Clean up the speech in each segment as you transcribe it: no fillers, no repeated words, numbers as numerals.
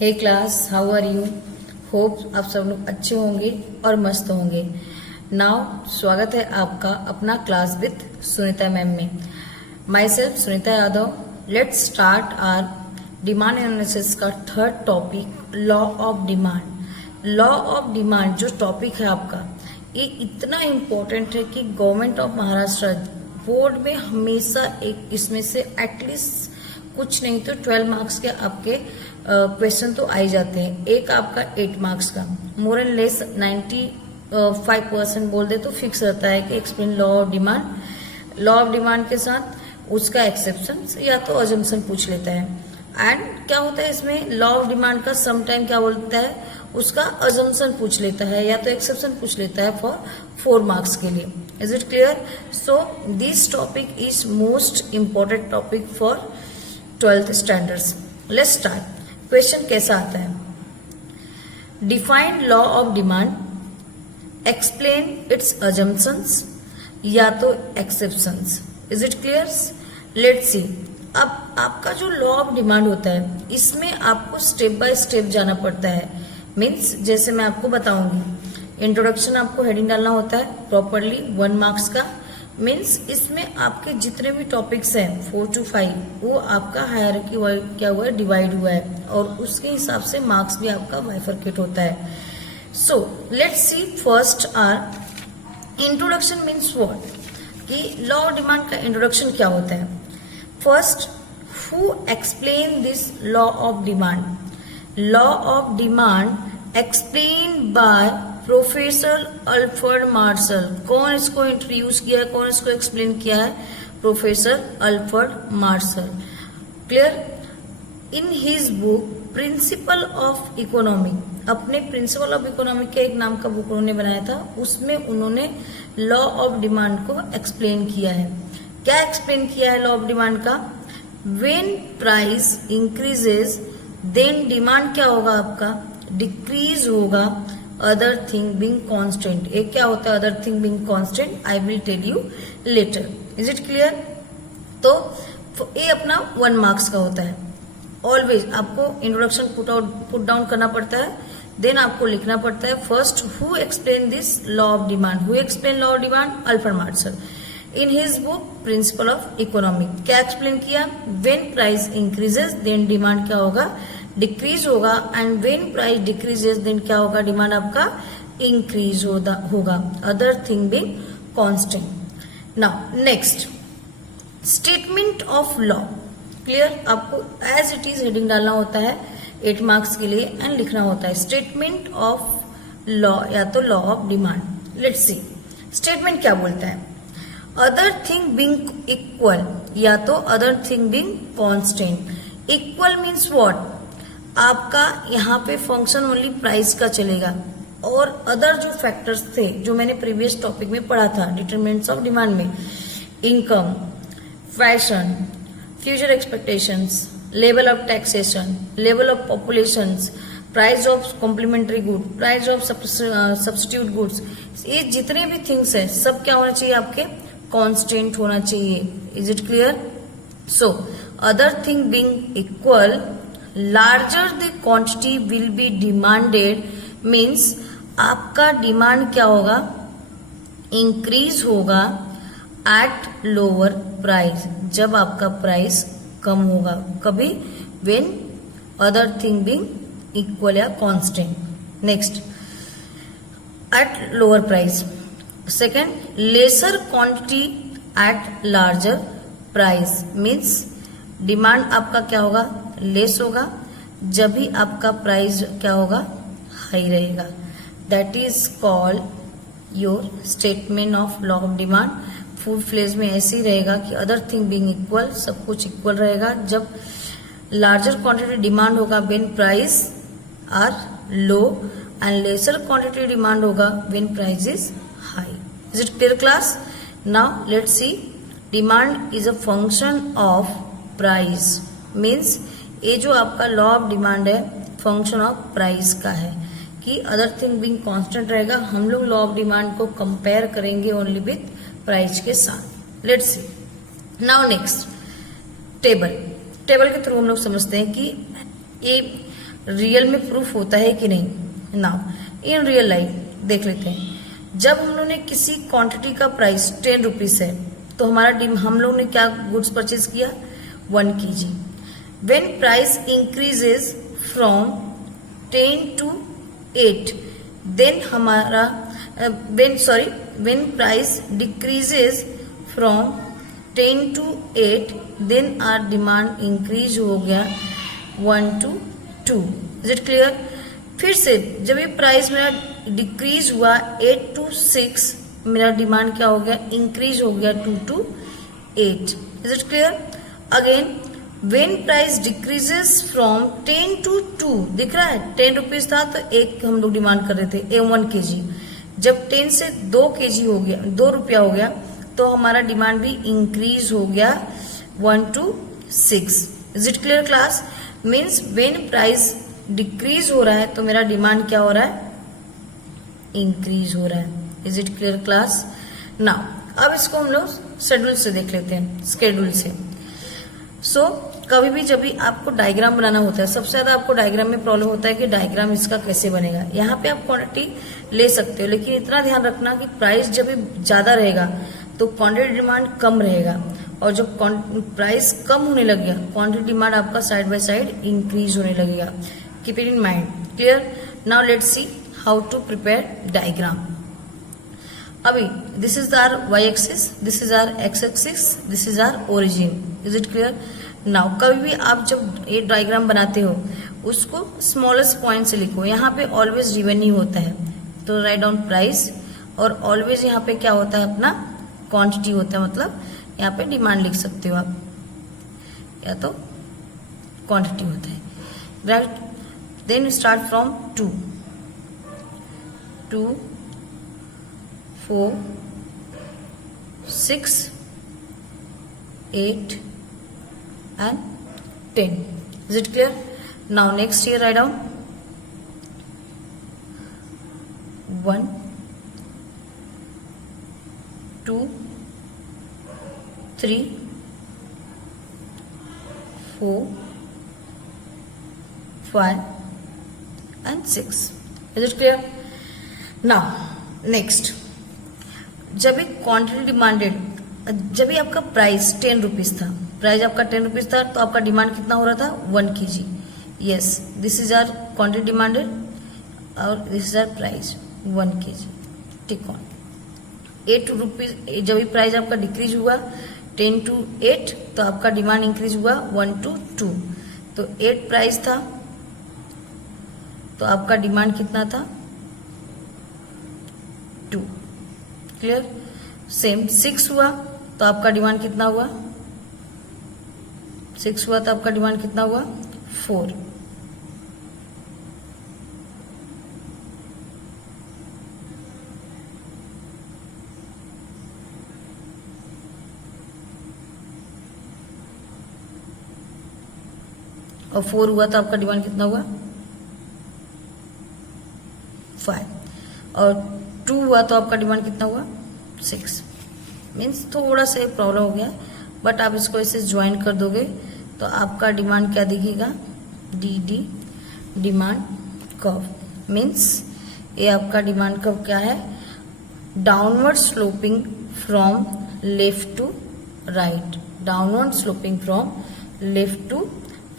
Hey class, how are you? Hope आप सब लोग अच्छे होंगे और मस्त होंगे। नाउ स्वागत है आपका अपना क्लास विथ सुनीता मैम में। Myself Sunita Yadav. Let's start our demand analysis का third topic, law of demand. Law of demand जो टॉपिक है आपका, ये इतना इम्पोर्टेंट है कि गवर्नमेंट ऑफ महाराष्ट्र बोर्ड में हमेशा एक इसमें से एटलीस्ट कुछ नहीं तो 12 मार्क्स के आपके क्वेश्चन तो आ ही जाते हैं। एक आपका 8 मार्क्स का, मोर एंड लेस 95% बोल दे तो फिक्स रहता है कि explain law of demand. Law of demand के साथ उसका एक्सेप्शन या तो अजम्पशन पूछ लेता है। एंड क्या होता है इसमें, लॉ ऑफ डिमांड का सम टाइम क्या बोलता है, उसका अजम्पशन पूछ लेता है या तो एक्सेप्शन पूछ लेता है फॉर 4 मार्क्स के लिए। Is it clear? So this topic is most important topic for 12th standards. Let's start. Question कैसा आता है, define law of demand, explain it's assumptions या तो exceptions. Is it clear? Let's see. अब आपका जो लॉ ऑफ डिमांड होता है इसमें आपको स्टेप बाय स्टेप जाना पड़ता है। मीन्स जैसे मैं आपको बताऊंगी, इंट्रोडक्शन आपको हेडिंग डालना होता है प्रॉपरली 1 मार्क्स का। मीन्स इसमें आपके जितने भी टॉपिक्स हैं 4 to 5 वो आपका हायरार्की क्या हुआ है, डिवाइड हुआ है, और उसके हिसाब से मार्क्स भी आपका बाइफरकेट होता है। So let's see first our introduction. Means what, कि लॉ ऑफ डिमांड का इंट्रोडक्शन क्या होता है। First, who explain this law of demand? Law of demand explain by professor Alfred Marshall. कौन इसको इंट्रोड्यूस किया है, कौन इसको एक्सप्लेन किया है? Professor Alfred martial. Clear? In his book principle of economy, अपने प्रिंसिपल ऑफ इकोनॉमी के एक नाम का बुक उन्होंने बनाया था, उसमें उन्होंने लॉ ऑफ डिमांड को एक्सप्लेन किया है। क्या एक्सप्लेन किया है लॉ ऑफ डिमांड का? When price increases then demand क्या होगा आपका, डिक्रीज होगा, अदर थिंग बीइंग कांस्टेंट। एक क्या होता है other thing being constant, I will tell you later. Is it clear? तो ये अपना 1 मार्क्स का होता है। ऑलवेज आपको इंट्रोडक्शन पुट डाउन करना पड़ता है, देन आपको लिखना पड़ता है first, who explain this law of demand. Who explain law of demand? Alfred Marshall in his book principle of economy. क्या एक्सप्लेन किया? When price increases then demand क्या होगा, डिक्रीज होगा, and when price decreases then क्या होगा, demand आपका increase होगा, other thing being constant. Now next, statement of law. Clear? आपको एज इट इज हेडिंग डालना होता है 8 मार्क्स के लिए एंड लिखना होता है स्टेटमेंट ऑफ लॉ या तो law of demand. Let's see statement क्या बोलता है। अदर थिंग बीइंग इक्वल या तो other thing being constant. Equal means what, आपका यहाँ पे फंक्शन ओनली प्राइस का चलेगा, और अदर जो फैक्टर्स थे जो मैंने प्रीवियस टॉपिक में पढ़ा था डिटरमिनेंट्स ऑफ डिमांड में, income, fashion, future expectations, level of taxation, level of populations, price of complementary good, price of substitute goods, ये जितने भी थिंग्स है सब क्या होना चाहिए, आपके कांस्टेंट होना चाहिए। Is it clear? So other thing being equal, larger the quantity will be demanded. Means आपका डिमांड क्या होगा, इंक्रीज होगा एट लोअर प्राइस, जब आपका प्राइस कम होगा। कभी? When other thing being equal या constant. Next, at lower price. Second, lesser quantity at larger price. Means demand आपका क्या होगा, लेस होगा, जब भी आपका प्राइस क्या होगा, हाई रहेगा। That is called your statement of law of demand. Full fledge में ऐसे ही रहेगा कि अदर थिंग बीइंग इक्वल, सब कुछ इक्वल रहेगा, जब लार्जर क्वांटिटी डिमांड होगा when price are low, and lesser quantity demand होगा when price is high. Is it clear class? Now let's see, demand is a function of price. Means ये जो आपका law of demand है function of price का है, कि other thing being constant रहेगा। हम लोग लॉ ऑफ डिमांड को कंपेयर करेंगे ओनली विथ प्राइस के साथ। Let's see now next, table. Table के थ्रू हम लोग समझते हैं कि ये रियल में प्रूफ होता है कि नहीं? नाउ इन रियल लाइफ देख लेते हैं। जब हम लोग ने किसी क्वांटिटी का प्राइस 10 रुपीज है तो हम लोग ने क्या गुड्स परचेज किया? 1 kg। When price increases from 10 to 8 then when price decreases from 10 to 8 then our demand increase हो गया 1 to 2। Is it clear? फिर से जब ये प्राइस मेरा डिक्रीज हुआ 8 to 6 मेरा डिमांड क्या हो गया? इंक्रीज हो गया 2 to 8। Is it clear? Again when price decreases from 10 to 2 दिख रहा है 10 रुपीज था तो एक हम लोग डिमांड कर रहे थे 1 kg। जब 10 से 2 kg हो गया 2 रुपया हो गया तो हमारा डिमांड भी इंक्रीज हो गया 1 to 6। Is it clear class? Means when price decrease हो रहा है तो मेरा डिमांड क्या हो रहा है? इंक्रीज हो रहा है। Is it clear class? Now अब इसको हम लोग शेड्यूल से देख लेते हैं, स्केड्यूल से। सो कभी भी जब भी आपको डायग्राम बनाना होता है, सबसे ज्यादा आपको डायग्राम में प्रॉब्लम होता है कि डायग्राम इसका कैसे बनेगा। यहाँ पे आप क्वांटिटी ले सकते हो, लेकिन इतना ध्यान रखना कि प्राइस जब भी ज्यादा रहेगा तो क्वांटिटी डिमांड कम रहेगा, और जब प्राइस कम होने लग गया क्वांटिटी डिमांड आपका साइड बाय साइड इंक्रीज होने लगेगा। Keep it in mind. Clear? Now let's see how to prepare diagram. अभी this is our y axis, this is our x axis, this is our origin. Is it clear? Now कभी भी आप जब ये diagram बनाते हो उसको smallest point से लिखो। यहाँ पे ऑलवेज गिवन ही होता है तो राइट डाउन प्राइस, और ऑलवेज यहाँ पे क्या होता है? अपना क्वांटिटी होता है, मतलब यहाँ पे डिमांड लिख सकते हो आप, या तो क्वांटिटी होता है। Right? Then start from 2 2 4 6 8 and 10. Is it clear? Now next here write down 1 2 3 4 5 and 6. Is it clear? Now next, जब भी क्वांटिटी डिमांडेड, जब भी आपका प्राइस 10 रुपीज था, प्राइस आपका 10 रुपीज था तो आपका डिमांड कितना हो रहा था? 1 kg। Yes, this is our quantity demanded और this is our price 1 kg। ठीक ऑन 8 रुपीज। जब भी प्राइस आपका डिक्रीज हुआ 10 to 8 तो आपका डिमांड इंक्रीज हुआ 1 to 2। तो 8 प्राइस था तो आपका डिमांड कितना था? 2। क्लियर? सेम 6 हुआ तो आपका डिमांड कितना हुआ? 6 हुआ तो आपका डिमांड कितना हुआ? 4। और 4 हुआ तो आपका डिमांड कितना हुआ? 5। और 2 हुआ तो आपका डिमांड कितना हुआ? 6। मीन्स थोड़ा सा प्रॉब्लम हो गया, बट आप इसको ऐसे ज्वाइन कर दोगे तो आपका डिमांड क्या दिखेगा? D demand curve. मीन्स ये आपका डिमांड कर्व क्या है? Downward sloping from left to right, downward sloping from left to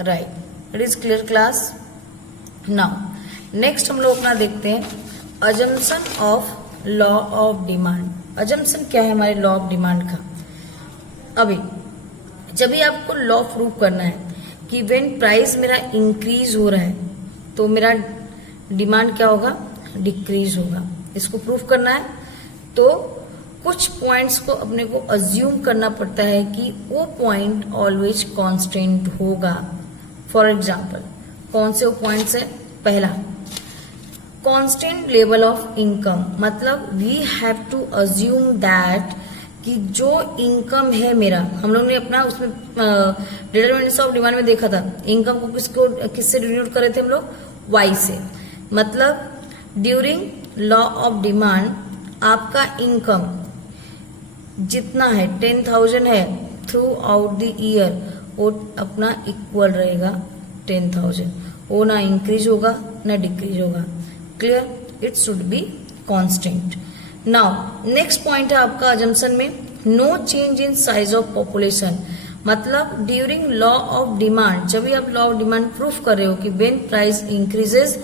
right. It is clear class? Now next हम लोग अपना देखते हैं assumption of law of demand. Assumption क्या है हमारे लॉ ऑफ डिमांड का? अभी जब भी आपको लॉ प्रूव करना है कि व्हेन प्राइस मेरा इंक्रीज हो रहा है तो मेरा डिमांड क्या होगा? डिक्रीज होगा। इसको प्रूव करना है तो कुछ पॉइंट्स को अपने को अज्यूम करना पड़ता है कि वो पॉइंट ऑलवेज कांस्टेंट होगा। फॉर एग्जाम्पल कौन से वो पॉइंट्स है? पहला, कांस्टेंट लेवल ऑफ इनकम, मतलब we have to assume that कि जो इनकम है मेरा, हम लोग ने अपना उसमें डिटरमिनेंट्स ऑफ डिमांड में देखा था इनकम को किससे डिनोट कर रहे थे हम लोग? वाई से। मतलब ड्यूरिंग लॉ ऑफ डिमांड आपका इनकम जितना है 10,000 है थ्रू आउट द ईयर वो अपना इक्वल रहेगा 10,000, वो ना इंक्रीज होगा ना डिक्रीज होगा। Clear? It should be constant. Now next point है आपका अजम्पशन में, no change in size of population. मतलब ड्यूरिंग लॉ ऑफ डिमांड, जब भी आप लॉ ऑफ डिमांड प्रूफ कर रहे हो कि when price increases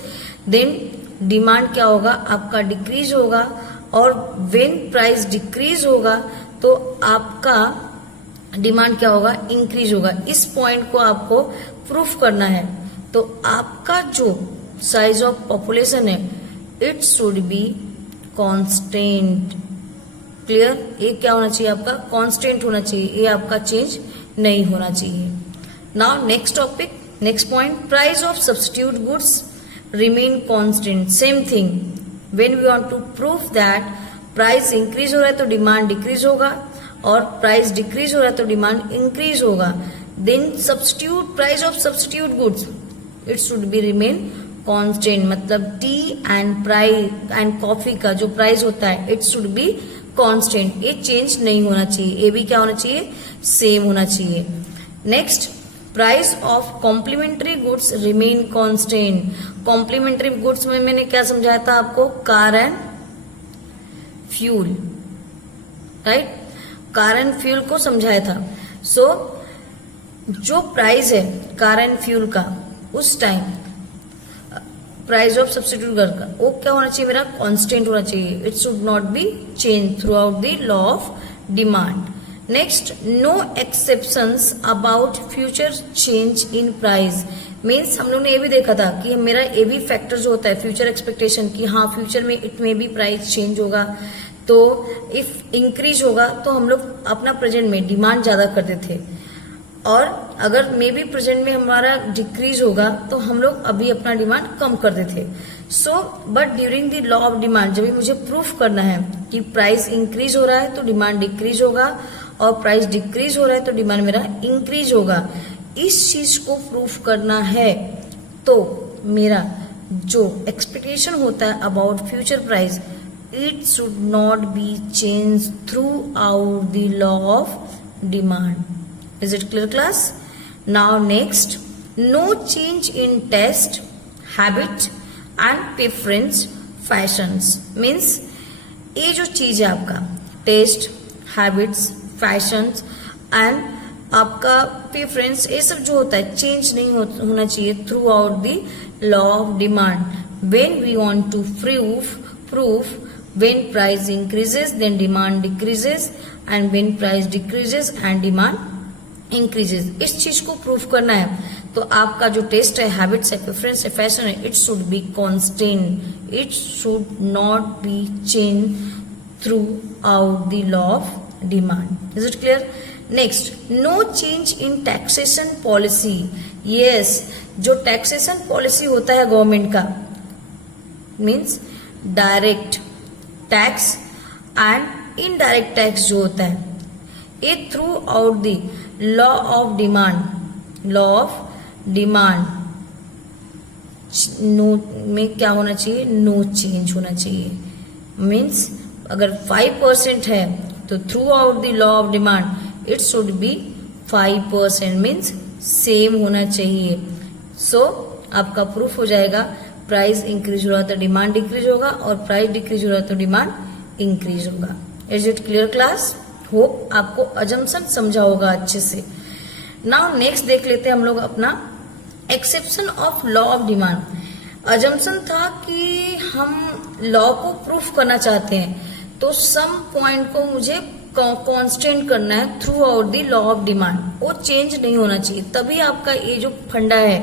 then demand क्या होगा आपका डिक्रीज होगा, और व्हेन प्राइस डिक्रीज होगा तो आपका डिमांड क्या होगा इंक्रीज होगा। इस पॉइंट को आपको प्रूफ करना है। तो आपका जो साइज ऑफ पॉपुलेशन है it should be constant. Clear? ये क्या होना चाहिए आपका कांस्टेंट होना चाहिए, ये आपका चेंज नहीं होना चाहिए। Now next topic, next point, price of substitute goods remain constant. Same thing, when we want to proof that price increase हो रहा है तो डिमांड डिक्रीज होगा, और प्राइस डिक्रीज हो रहा है तो डिमांड इंक्रीज होगा, then substitute price of substitute goods it should be remain constant. मतलब tea and price and coffee का जो प्राइस होता है इट शुड बी कांस्टेंट, ये चेंज नहीं होना चाहिए, ये भी क्या होना चाहिए सेम होना चाहिए। Next, price of complementary goods remain constant. Complementary goods में मैंने क्या समझाया था आपको, car and fuel, right? Car and fuel को समझाया था। सो जो प्राइस है कार एंड फ्यूल का उस time price of substitute goods का वो क्या होना चाहिए मेरा कांस्टेंट होना चाहिए, it should not be change throughout the law of demand. Next, no exceptions about future change in price. Means हम लोग ने ये भी देखा था कि मेरा ये भी फैक्टर जो होता है फ्यूचर एक्सपेक्टेशन की, हाँ फ्यूचर में इट में भी प्राइस चेंज होगा, तो इफ इंक्रीज होगा तो हम लोग अपना प्रेजेंट में डिमांड ज्यादा करते थे, और अगर मे बी प्रेजेंट में हमारा डिक्रीज होगा तो हम लोग अभी अपना डिमांड कम करते थे। So but during the law of demand जब भी मुझे प्रूफ करना है कि प्राइस इंक्रीज हो रहा है तो डिमांड डिक्रीज होगा, और प्राइस डिक्रीज हो रहा है तो डिमांड मेरा इंक्रीज होगा, इस चीज को प्रूफ करना है तो मेरा जो एक्सपेक्टेशन होता है about future price it should not be change throughout the law of demand. Is it clear class? Now next, no change in taste, habit and preference, fashions. Means ये जो चीज है आपका टेस्ट, हैबिट्स, फैशंस एंड आपका preference, ये सब जो होता है चेंज नहीं होना चाहिए throughout the law of demand. When we want to proof when price increases then demand decreases, and when price decreases and demand increases, इस चीज को प्रूफ करना है तो आपका जो टेस्ट है, हैबिट्स है, प्रेफरेंस है, फैशन है, it should be constant, it should not be change throughout the law of demand. Is it clear? Next, no change in taxation policy. Yes, जो टैक्सेशन पॉलिसी होता है government का means direct tax and indirect tax जो होता है ये throughout the law of demand, law of demand no में क्या होना चाहिए, नो चेंज होना चाहिए। मीन्स अगर 5% है तो through out the law of demand it should B 5%, means same होना चाहिए। सो आपका प्रूफ हो जाएगा प्राइस इंक्रीज हो रहा तो डिमांड डिक्रीज होगा, और प्राइस डिक्रीज हो रहा तो डिमांड इंक्रीज होगा। Is it clear class? Hope आपको अजम्पशन समझा होगा अच्छे से। नाउ नेक्स्ट देख लेते हैं हम लोग अपना exception of law of demand. Assumption था कि हम लॉ को प्रूफ करना चाहते हैं तो सम पॉइंट को मुझे कांस्टेंट करना है through out the law of demand, वो चेंज नहीं होना चाहिए। तभी आपका ये जो फंडा है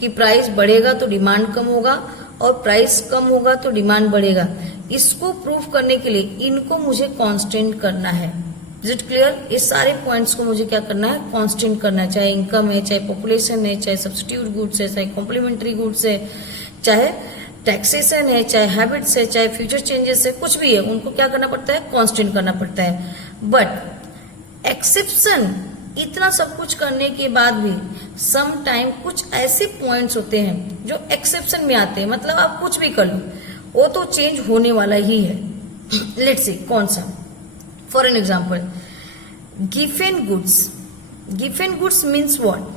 कि प्राइस बढ़ेगा तो डिमांड कम होगा और प्राइस कम होगा तो डिमांड बढ़ेगा, इसको प्रूफ करने के लिए इनको मुझे कांस्टेंट करना है। Is it clear? ये सारे पॉइंट्स को मुझे क्या करना है, कांस्टेंट करना है, चाहे इनकम है, चाहे पॉपुलेशन है, चाहे सब्स्टिट्यूट गुड्स है, चाहे कॉम्प्लीमेंट्री गुड्स है, चाहे टैक्सेशन है, चाहे हैबिट्स है, चाहे फ्यूचर चेंजेस है, कुछ भी है, उनको क्या करना पड़ता है, कांस्टेंट करना पड़ता है। बट एक्सेप्शन इतना सब कुछ करने के बाद भी सम टाइम कुछ ऐसे पॉइंट्स होते हैं जो एक्सेप्शन में आते हैं, मतलब आप कुछ भी कर लो वो तो चेंज होने वाला ही है। लेट्स सी कौन सा। For an example, given goods. Given goods means what?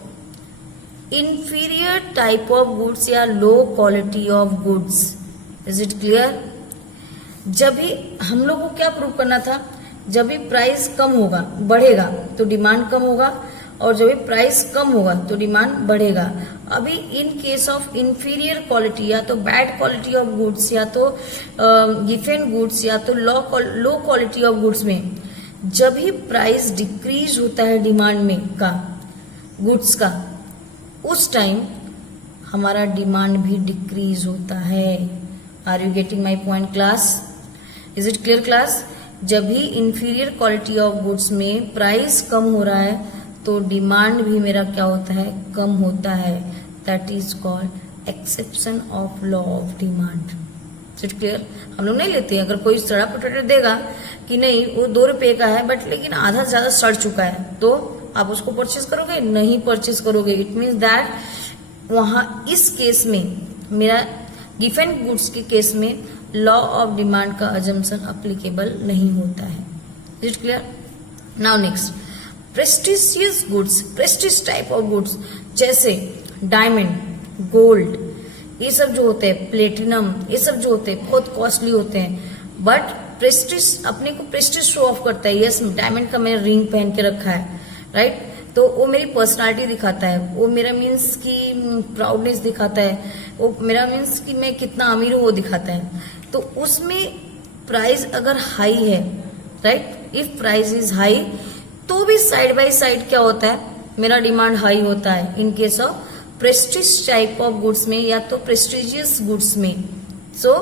inferior type of goods या low quality of goods. Is it clear? जब भी हम लोग को क्या प्रूव करना था, जब भी प्राइस कम होगा बढ़ेगा तो डिमांड कम होगा, और जब भी प्राइस कम होगा तो डिमांड बढ़ेगा. अभी इन केस ऑफ इंफीरियर क्वालिटी या तो बैड क्वालिटी ऑफ गुड्स या तो गिफेन गुड्स या तो लो क्वालिटी ऑफ गुड्स में जब भी प्राइस डिक्रीज होता है डिमांड में का गुड्स का, उस टाइम हमारा डिमांड भी डिक्रीज होता है. Are you getting my point class? Is it clear class? जब भी इंफीरियर क्वालिटी ऑफ गुड्स में प्राइस कम हो रहा है तो डिमांड भी मेरा क्या होता है, कम होता है. That is called exception of law of demand. Is it clear? हम लोग नहीं लेते हैं. अगर कोई सड़ा पोटैटो देगा कि नहीं वो 2 रुपए का है बट लेकिन आधा ज्यादा सड़ चुका है, तो आप उसको परचेज करोगे? नहीं परचेज करोगे. इट मीन्स दैट वहां इस केस में मेरा गिफेन गुड्स के केस में लॉ ऑफ डिमांड का अजम्पशन अप्लीकेबल नहीं होता है. Is it clear? Now next, prestigious goods, prestige type of goods जैसे डायमंड, गोल्ड, ये सब जो होते हैं, प्लेटिनम, ये सब जो होते हैं बहुत कॉस्टली होते हैं, बट प्रेस्टिज अपने को प्रेस्टिज शो ऑफ करता है. यस, डायमंड का मैंने रिंग पहन के रखा है, राइट? तो वो मेरी पर्सनालिटी दिखाता है, वो मेरा मीन्स की प्राउडनेस दिखाता है, वो मेरा मीन्स कि मैं कितना अमीर हूं वो दिखाता है. तो उसमें प्राइस अगर हाई है, right, if price is high तो भी साइड बाय साइड क्या होता है, मेरा डिमांड हाई होता है. इन case of prestige type of goods में या तो प्रेस्टिजियस गुड्स में. सो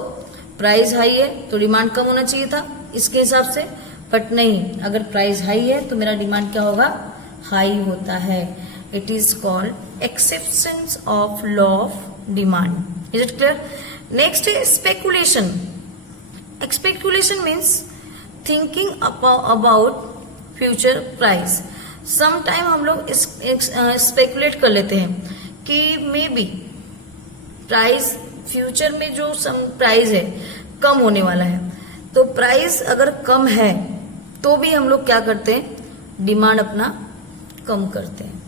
प्राइस हाई है तो डिमांड कम होना चाहिए था इसके हिसाब से, बट नहीं, अगर प्राइस हाई है तो मेरा डिमांड क्या होगा, हाई होता है. It is called exception of law of demand. Is it clear? Next है speculation. Speculation means thinking about future price. Sometime हम लोग स्पेकुलेट कर लेते हैं कि मे बी प्राइस फ्यूचर में जो सम प्राइस है कम होने वाला है, तो प्राइस अगर कम है तो भी हम लोग क्या करते हैं, डिमांड अपना कम करते हैं.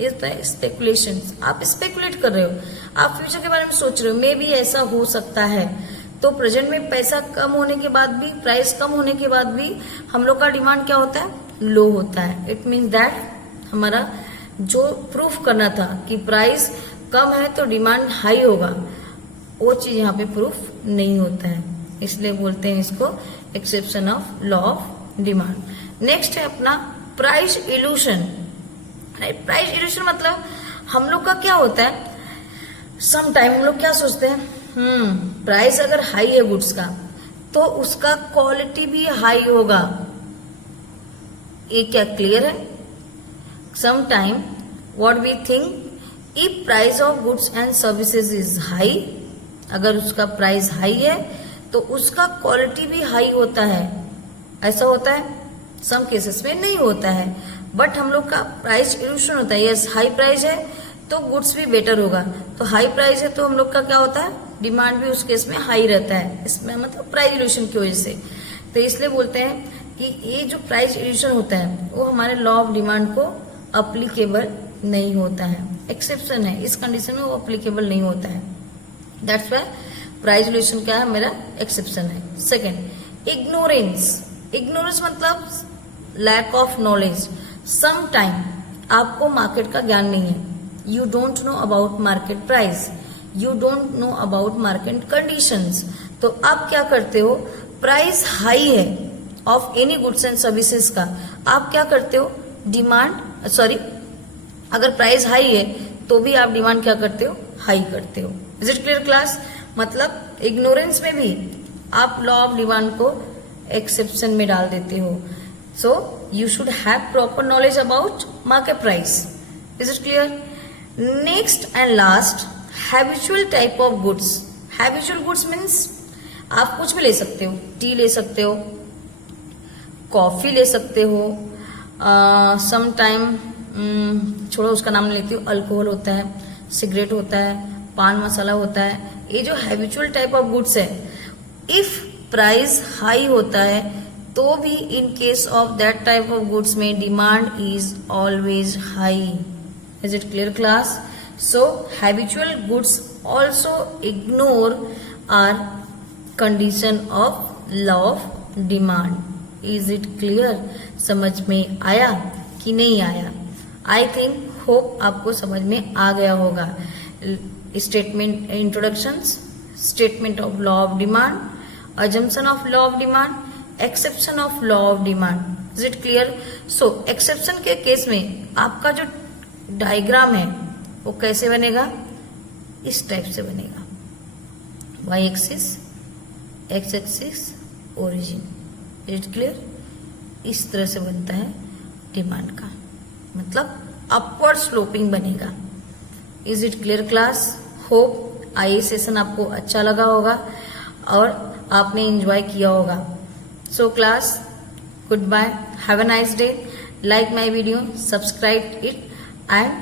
ये होता है स्पेकुलेशन. आप स्पेकुलेट कर रहे हो, आप फ्यूचर के बारे में सोच रहे हो, मे बी ऐसा हो सकता है. तो प्रेजेंट में पैसा कम होने के बाद भी, प्राइस कम होने के बाद भी हम लोग का डिमांड क्या होता है, लो होता है. इट मीन्स दैट हमारा जो प्रूफ करना था कि प्राइस कम है तो डिमांड हाई होगा, वो चीज यहाँ पे प्रूफ नहीं होता है. इसलिए बोलते हैं इसको exception of law of demand. Next है अपना प्राइस इल्यूशन. प्राइस इल्यूशन मतलब हम लोग का क्या होता है, सम टाइम हम लोग क्या सोचते हैं, प्राइस अगर हाई है गुड्स का तो उसका क्वालिटी भी हाई होगा. ये क्या क्लियर है? Some time what we think, if price of goods and services is high, अगर उसका प्राइस हाई है तो उसका क्वालिटी भी हाई होता है. ऐसा होता है, सम केसेस में नहीं होता है, बट हम लोग का प्राइस इल्यूशन होता है. यस, हाई प्राइस है तो गुड्स भी बेटर होगा, तो हाई प्राइस है तो हम लोग का क्या होता है, डिमांड भी उस केस में हाई रहता है. इसमें मतलब प्राइस इल्यूशन की वजह से. तो इसलिए बोलते हैं कि ये जो प्राइस इल्यूशन होता है वो हमारे लॉ ऑफ डिमांड को अप्लीकेबल नहीं होता है. एक्सेप्शन है, इस कंडीशन में वो अप्लीकेबल नहीं होता है. दैट्स वाई प्राइस इल्यूशन क्या है, मेरा एक्सेप्शन है. Second, ignorance. इग्नोरेंस मतलब lack of knowledge. Some time आपको मार्केट का ज्ञान नहीं है, you don't know about market price, you don't know about market conditions. तो आप क्या करते हो, प्राइस हाई है of any goods and services का, आप क्या करते हो, डिमांड सॉरी अगर प्राइस हाई है तो भी आप डिमांड क्या करते हो, हाई करते हो. Is it clear class? मतलब इग्नोरेंस में भी आप लॉ ऑफ डिमांड को एक्सेप्शन में डाल देते हो. So you should have proper knowledge about market price. Is it clear? Next and last, habitual type of goods. Habitual goods means आप कुछ भी ले सकते हो, टी ले सकते हो, कॉफी ले सकते हो, सम टाइम छोड़ो उसका नाम नहीं लेती हूँ, अल्कोहल होता है, सिगरेट होता है, पान मसाला होता है. ये जो हैबिचुअल टाइप ऑफ गुड्स है, इफ प्राइस हाई होता है तो भी in case of that type of goods में demand is always high. Is it clear class? So habitual goods also ignore our condition of law of demand. Is it clear? समझ में आया कि नहीं आया? आई थिंक होप आपको समझ में आ गया होगा. Statement introductions, statement of law of demand, assumption of law of demand, exception of law of demand. Is it clear? So exception के केस में आपका जो डायग्राम है वो कैसे बनेगा? इस टाइप से बनेगा. y axis, x axis, origin. Is it clear? इस तरह से बनता है डिमांड का, मतलब अपवर्ड स्लोपिंग बनेगा. Is it clear class? Hope आइए सेशन आपको अच्छा लगा होगा और आपने एंजॉय किया होगा. So class, goodbye, have a nice day. Like my video, subscribe it and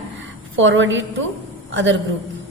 forward it to other group.